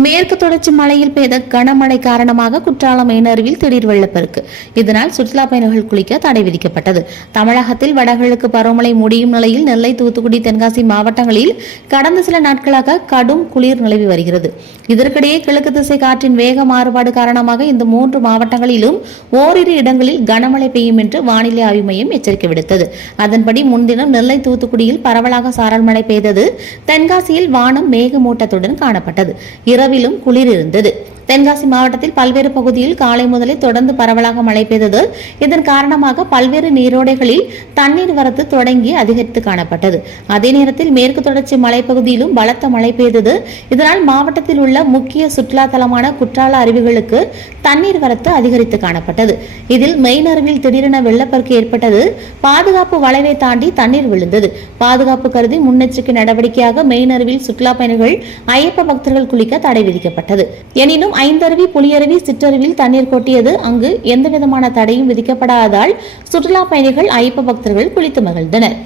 மேற்கு தொடர்ச்சி மலையில் பெய்த கனமழை காரணமாக குற்றாலம் மெயினருவில் திடீர் வெள்ளப்பெருக்கு. இதனால் சுற்றுலா பயணிகள் குளிக்க தடை விதிக்கப்பட்டது. தமிழகத்தில் வடகிழக்கு பருவமழை முடியும் நிலையில் நெல்லை, தூத்துக்குடி, தென்காசி மாவட்டங்களில் கடந்த சில நாட்களாக கடும் குளிர் நிலவி வருகிறது. இதற்கிடையே கிழக்கு திசை காற்றின் வேக மாறுபாடு காரணமாக இந்த 3 மாவட்டங்களிலும் ஓரிரு இடங்களில் கனமழை பெய்யும் என்று வானிலை ஆய்வு மையம் எச்சரிக்கை விடுத்தது. அதன்படி முன்தினம் நெல்லை, தூத்துக்குடியில் பரவலாக சாரல் மழை பெய்தது. தென்காசியில் வானம் மேகமூட்டத்துடன் காணப்பட்டது. இரவிலும் குளிர் இருந்தது. தென்காசி மாவட்டத்தில் பல்வேறு பகுதியில் காலை முதலே தொடர்ந்து பரவலாக மழை பெய்தது. இதன் காரணமாக பல்வேறு நீரோடைகளில் தண்ணீர் வரத்து தொடங்கி அதிகரித்து காணப்பட்டது. அதே நேரத்தில் மேற்கு தொடர்ச்சி மலைப்பகுதியிலும் பலத்த மழை பெய்தது. இதனால் மாவட்டத்தில் உள்ள முக்கிய சுற்றுலா தலமான குற்றால அருவிகளுக்கு தண்ணீர் வரத்து அதிகரித்து காணப்பட்டது. இதில் மெயின் அருவியில் திடீரென வெள்ளப்பெருக்கு ஏற்பட்டது. பாதுகாப்பு வளைவை தாண்டி தண்ணீர் விழுந்தது. பாதுகாப்பு கருதி முன்னெச்சரிக்கை நடவடிக்கையாக மெயின் அருவியில் சுற்றுலா பயணிகள், ஐயப்ப பக்தர்கள் குளிக்க தடை விதிக்கப்பட்டது. எனினும் ஐந்தருவி, புலியருவி, சிற்றருவியில் தண்ணீர் கொட்டியது. அங்கு எந்தவிதமான தடையும் விதிக்கப்படாததால் சுற்றுலா பயணிகள், ஐயப்ப பக்தர்கள் குளித்து மகிழ்ந்தனர்.